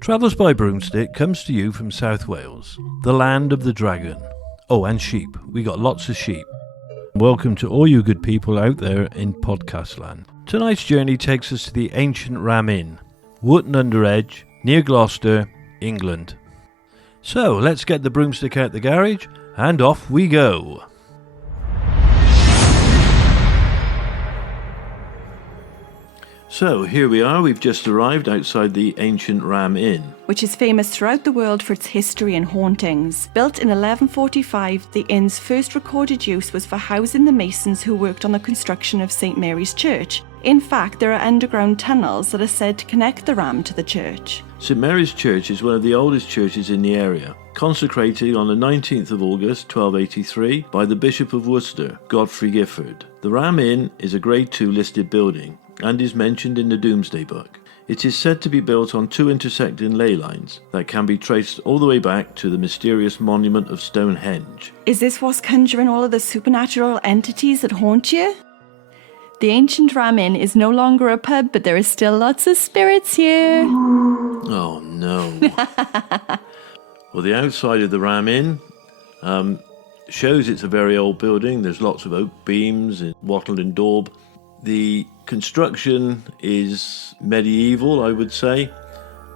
Travels by Broomstick comes to you from South Wales, the land of the dragon. Oh, and sheep. We got lots of sheep. Welcome to all you good people out there in podcast land. Tonight's journey takes us to the ancient Ram Inn, Wotton-under-Edge, near Gloucester, England. So, let's get the broomstick out the garage, and off we go. So, here we are, we've just arrived outside the ancient Ram Inn, which is famous throughout the world for its history and hauntings. Built in 1145, the inn's first recorded use was for housing the masons who worked on the construction of St Mary's Church. In fact, there are underground tunnels that are said to connect the Ram to the church. St Mary's Church is one of the oldest churches in the area, consecrated on the 19th of August 1283 by the Bishop of Worcester, Godfrey Gifford. The Ram Inn is a Grade II listed building and is mentioned in the Domesday Book. It is said to be built on two intersecting ley lines that can be traced all the way back to the mysterious monument of Stonehenge. Is this what's conjuring all of the supernatural entities that haunt you? The ancient Ram Inn is no longer a pub, but there is still lots of spirits here. Oh no. Well, the outside of the Ram Inn shows it's a very old building. There's lots of oak beams and wattle and daub. The construction is medieval, I would say,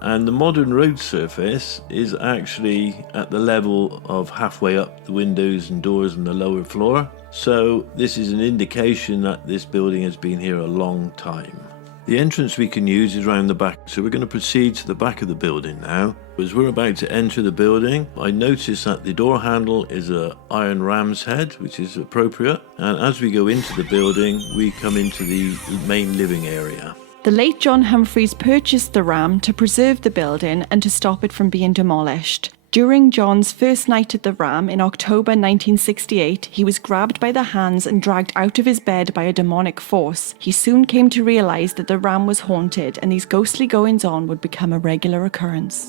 and the modern road surface is actually at the level of halfway up the windows and doors on the lower floor. So this is an indication that this building has been here a long time. The entrance we can use is around the back, so we're going to proceed to the back of the building now. As we're about to enter the building, I notice that the door handle is a iron ram's head, which is appropriate, and as we go into the building, we come into the main living area. The late John Humphreys purchased the Ram to preserve the building and to stop it from being demolished. During John's first night at the Ram in October 1968, he was grabbed by the hands and dragged out of his bed by a demonic force. He soon came to realise that the Ram was haunted and these ghostly goings-on would become a regular occurrence.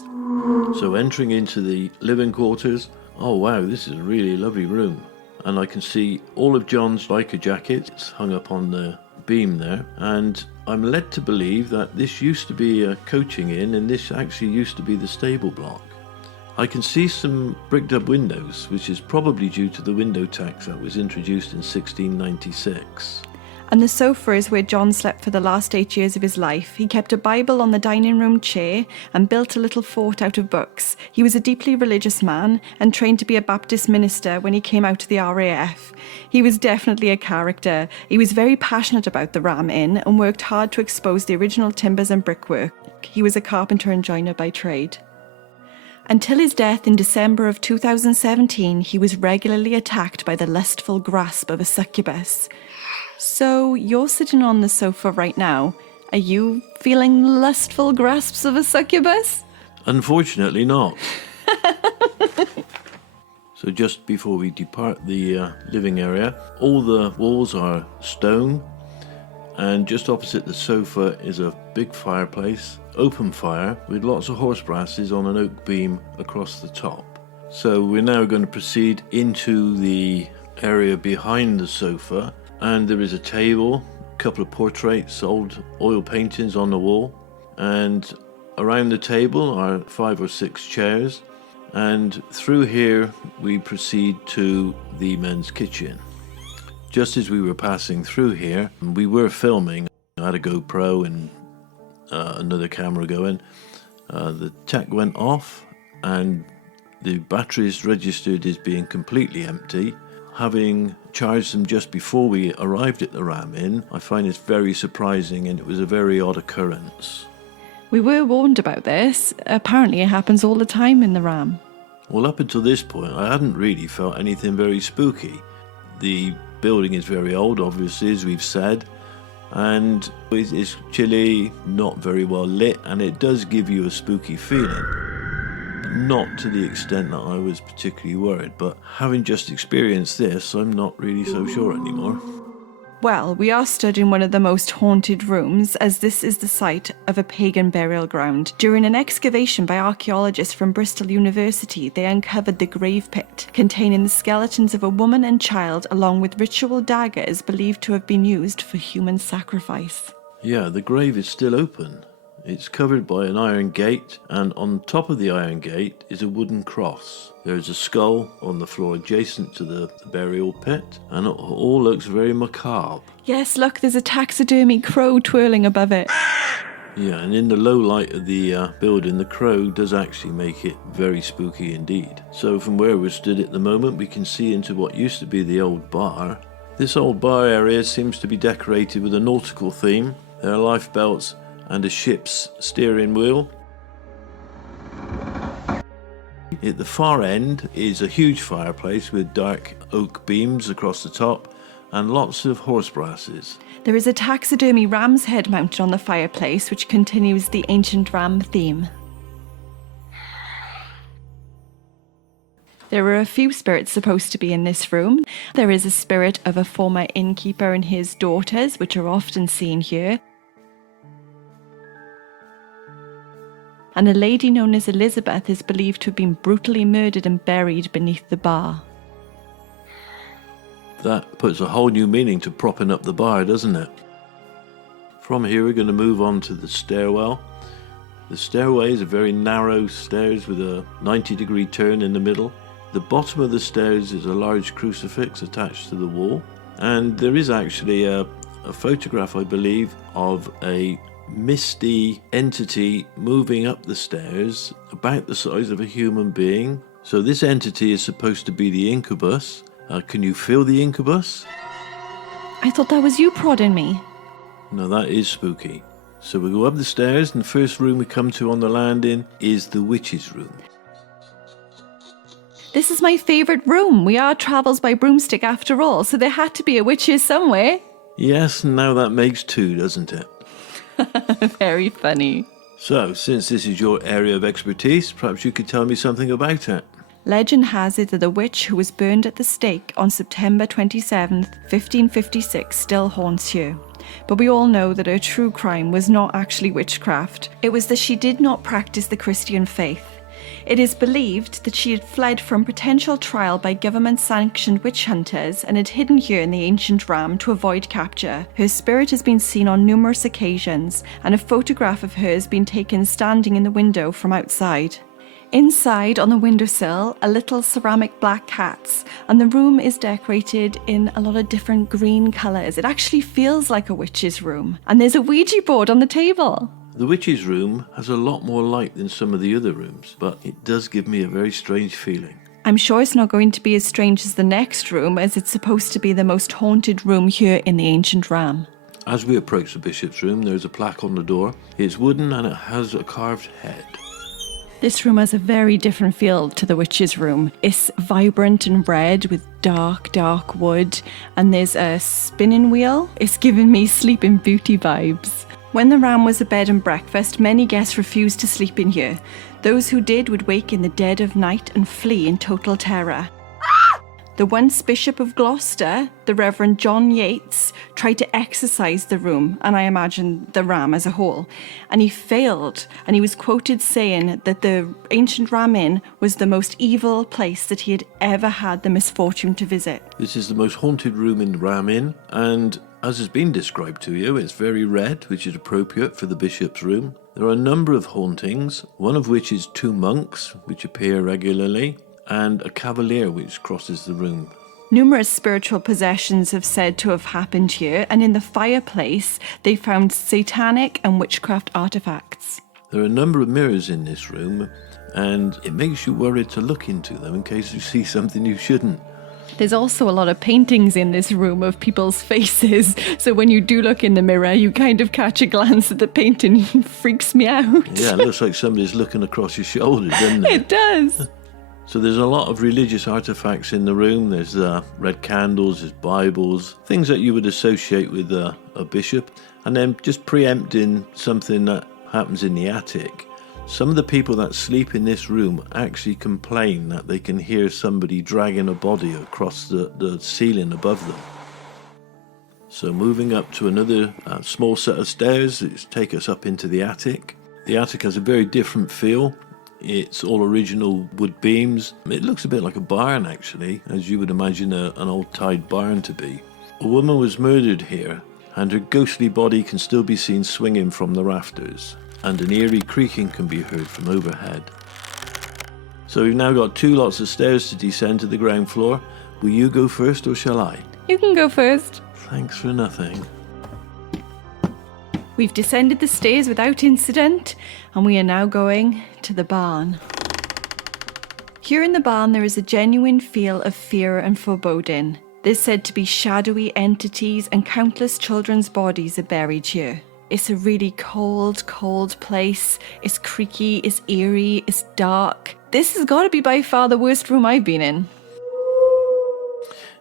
So entering into the living quarters, oh wow, this is a really lovely room. And I can see all of John's biker jackets hung up on the beam there, and I'm led to believe that this used to be a coaching inn and this actually used to be the stable block. I can see some bricked up windows, which is probably due to the window tax that was introduced in 1696. And the sofa is where John slept for the last 8 years of his life. He kept a Bible on the dining room chair and built a little fort out of books. He was a deeply religious man and trained to be a Baptist minister when he came out to the RAF. He was definitely a character. He was very passionate about the Ram Inn and worked hard to expose the original timbers and brickwork. He was a carpenter and joiner by trade. Until his death in December of 2017, he was regularly attacked by the lustful grasp of a succubus. So, you're sitting on the sofa right now. Are you feeling lustful grasps of a succubus? Unfortunately not. So just before we depart the living area, all the walls are stone, and just opposite the sofa is a big fireplace, open fire, with lots of horse brasses on an oak beam across the top. So we're now going to proceed into the area behind the sofa, and there is a table, a couple of portraits, old oil paintings on the wall, and around the table are 5 or 6 chairs, and through here we proceed to the men's kitchen. Just as we were passing through here, we were filming. I had a GoPro and another camera going. The tech went off and the batteries registered as being completely empty. Having charged them just before we arrived at the Ram Inn, I find this very surprising, and it was a very odd occurrence. We were warned about this. Apparently it happens all the time in the Ram. Well, up until this point, I hadn't really felt anything very spooky. The building is very old, obviously, as we've said, and it's chilly, not very well lit, and it does give you a spooky feeling. Not to the extent that I was particularly worried, but having just experienced this, I'm not really so sure anymore. Well, we are stood in one of the most haunted rooms, as this is the site of a pagan burial ground. During an excavation by archaeologists from Bristol University, they uncovered the grave pit, containing the skeletons of a woman and child, along with ritual daggers believed to have been used for human sacrifice. Yeah, the grave is still open. It's covered by an iron gate, and on top of the iron gate is a wooden cross. There is a skull on the floor adjacent to the burial pit, and it all looks very macabre. Yes, look, there's a taxidermy crow twirling above it. Yeah, and in the low light of the building, the crow does actually make it very spooky indeed. So from where we're stood at the moment, we can see into what used to be the old bar. This old bar area seems to be decorated with a nautical theme. There are lifebelts and a ship's steering wheel. At the far end is a huge fireplace with dark oak beams across the top and lots of horse brasses. There is a taxidermy ram's head mounted on the fireplace, which continues the ancient ram theme. There are a few spirits supposed to be in this room. There is a spirit of a former innkeeper and his daughters, which are often seen here. And a lady known as Elizabeth is believed to have been brutally murdered and buried beneath the bar. That puts a whole new meaning to propping up the bar, doesn't it? From here we're going to move on to the stairwell. The stairway is a very narrow stairs with a 90-degree turn in the middle. The bottom of the stairs is a large crucifix attached to the wall. And there is actually a photograph, I believe, of a misty entity moving up the stairs about the size of a human being. So this entity is supposed to be the incubus. Can you feel the incubus? I thought that was you prodding me. No, that is spooky. So we go up the stairs, and the first room we come to on the landing is the witch's room. This is my favourite room. We are Travels by Broomstick after all, so there had to be a witches somewhere. Yes, now that makes two, doesn't it? Very funny. So, since this is your area of expertise, perhaps you could tell me something about it. Legend has it that the witch who was burned at the stake on September 27th, 1556 still haunts here. But we all know that her true crime was not actually witchcraft. It was that she did not practice the Christian faith. It is believed that she had fled from potential trial by government-sanctioned witch hunters and had hidden here in the ancient ram to avoid capture. Her spirit has been seen on numerous occasions, and a photograph of her has been taken standing in the window from outside. Inside, on the windowsill, are little ceramic black cats, and the room is decorated in a lot of different green colours. It actually feels like a witch's room. And there's a Ouija board on the table. The witch's room has a lot more light than some of the other rooms, but it does give me a very strange feeling. I'm sure it's not going to be as strange as the next room, as it's supposed to be the most haunted room here in the ancient ram. As we approach the bishop's room, there's a plaque on the door. It's wooden and it has a carved head. This room has a very different feel to the witch's room. It's vibrant and red with dark wood, and there's a spinning wheel. It's giving me Sleeping Beauty vibes. When the ram was a bed and breakfast, many guests refused to sleep in here. Those who did would wake in the dead of night and flee in total terror. The once Bishop of Gloucester, the Reverend John Yates, tried to exorcise the room, and I imagine the ram as a whole, and he failed, and he was quoted saying that the ancient Ram Inn was the most evil place that he had ever had the misfortune to visit. This is the most haunted room in the Ram Inn, and as has been described to you, it's very red, which is appropriate for the bishop's room. There are a number of hauntings, one of which is two monks, which appear regularly, and a cavalier which crosses the room. Numerous spiritual possessions have said to have happened here, and in the fireplace they found satanic and witchcraft artifacts. There are a number of mirrors in this room, and it makes you worried to look into them in case you see something you shouldn't. There's also a lot of paintings in this room of people's faces, so when you do look in the mirror, you kind of catch a glance at the painting. It freaks me out. Yeah, it looks like somebody's looking across your shoulder, doesn't it? It does. So there's a lot of religious artifacts in the room. There's red candles, there's Bibles, things that you would associate with a bishop. And then just preempting something that happens in the attic. Some of the people that sleep in this room actually complain that they can hear somebody dragging a body across the ceiling above them. So moving up to another small set of stairs that take us up into the attic. The attic has a very different feel. It's all original wood beams. It looks a bit like a barn actually, as you would imagine an old tied barn to be. A woman was murdered here, and her ghostly body can still be seen swinging from the rafters, and an eerie creaking can be heard from overhead. So we've now got 2 lots of stairs to descend to the ground floor. Will you go first or shall I? You can go first. Thanks for nothing. We've descended the stairs without incident, and we are now going to the barn. Here in the barn there is a genuine feel of fear and foreboding. There's said to be shadowy entities, and countless children's bodies are buried here. It's a really cold, cold place. It's creaky, it's eerie, it's dark. This has got to be by far the worst room I've been in.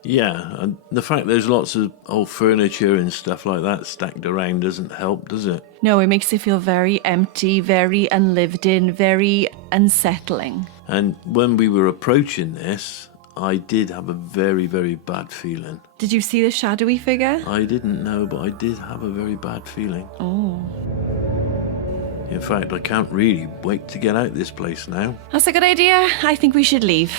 Yeah, and the fact there's lots of old furniture and stuff like that stacked around doesn't help, does it? No, it makes it feel very empty, very unlived in, very unsettling. And when we were approaching this, I did have a very, very bad feeling. Did you see the shadowy figure? I didn't know, but I did have a very bad feeling. Oh. In fact, I can't really wait to get out this place now. That's a good idea. I think we should leave.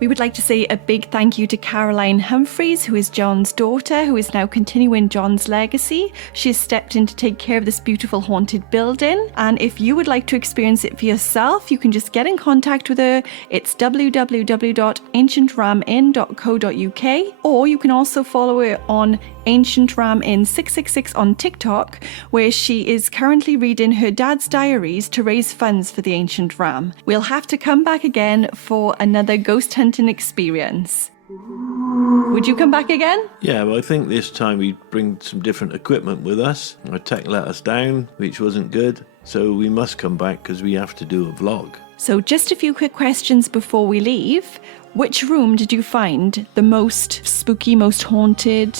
We would like to say a big thank you to Caroline Humphreys, who is John's daughter, who is now continuing John's legacy. She has stepped in to take care of this beautiful haunted building. And if you would like to experience it for yourself, you can just get in contact with her. It's www.ancientramin.co.uk, or you can also follow her on Ancient Ram in 666 on TikTok, where she is currently reading her dad's diaries to raise funds for the Ancient Ram. We'll have to come back again for another ghost hunting experience. Would you come back again? Yeah, well, I think this time we bring some different equipment with us. Our tech let us down, which wasn't good, so we must come back because we have to do a vlog. So just a few quick questions before we leave. Which room did you find the most spooky, most haunted?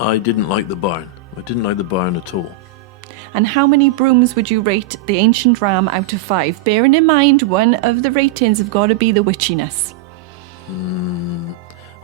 I didn't like the barn. I didn't like the barn at all. And how many brooms would you rate the Ancient Ram out of 5? Bearing in mind, one of the ratings have got to be the witchiness.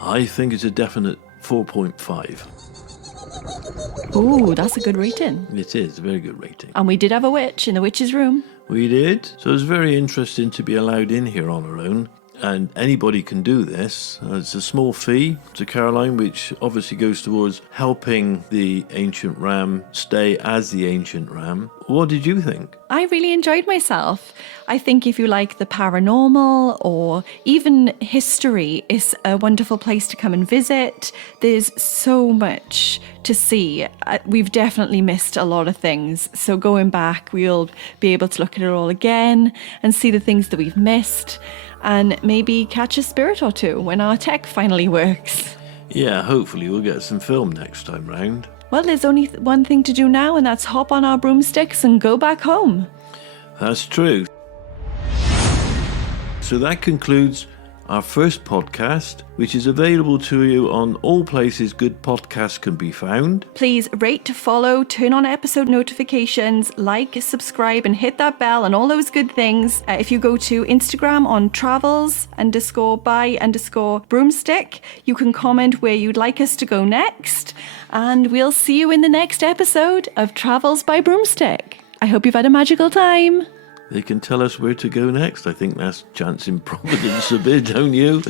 I think it's a definite 4.5. Ooh, that's a good rating. It is a very good rating. And we did have a witch in the witch's room. We did. So it's very interesting to be allowed in here on our own. And anybody can do this. It's a small fee to Caroline, which obviously goes towards helping the Ancient Ram stay as the Ancient Ram. What did you think? I really enjoyed myself. I think if you like the paranormal or even history, it's a wonderful place to come and visit. There's so much to see. We've definitely missed a lot of things. So going back, we'll be able to look at it all again and see the things that we've missed, and maybe catch a spirit or two when our tech finally works. Yeah, hopefully we'll get some film next time round. Well, there's only one thing to do now, and that's hop on our broomsticks and go back home. That's true. So that concludes our first podcast, which is available to you on all places good podcasts can be found. Please rate, follow, turn on episode notifications, like, subscribe, and hit that bell and all those good things. If you go to Instagram on travels_by_broomstick, you can comment where you'd like us to go next. And we'll see you in the next episode of Travels by Broomstick. I hope you've had a magical time. They can tell us where to go next. I think that's chancing Providence a bit, don't you?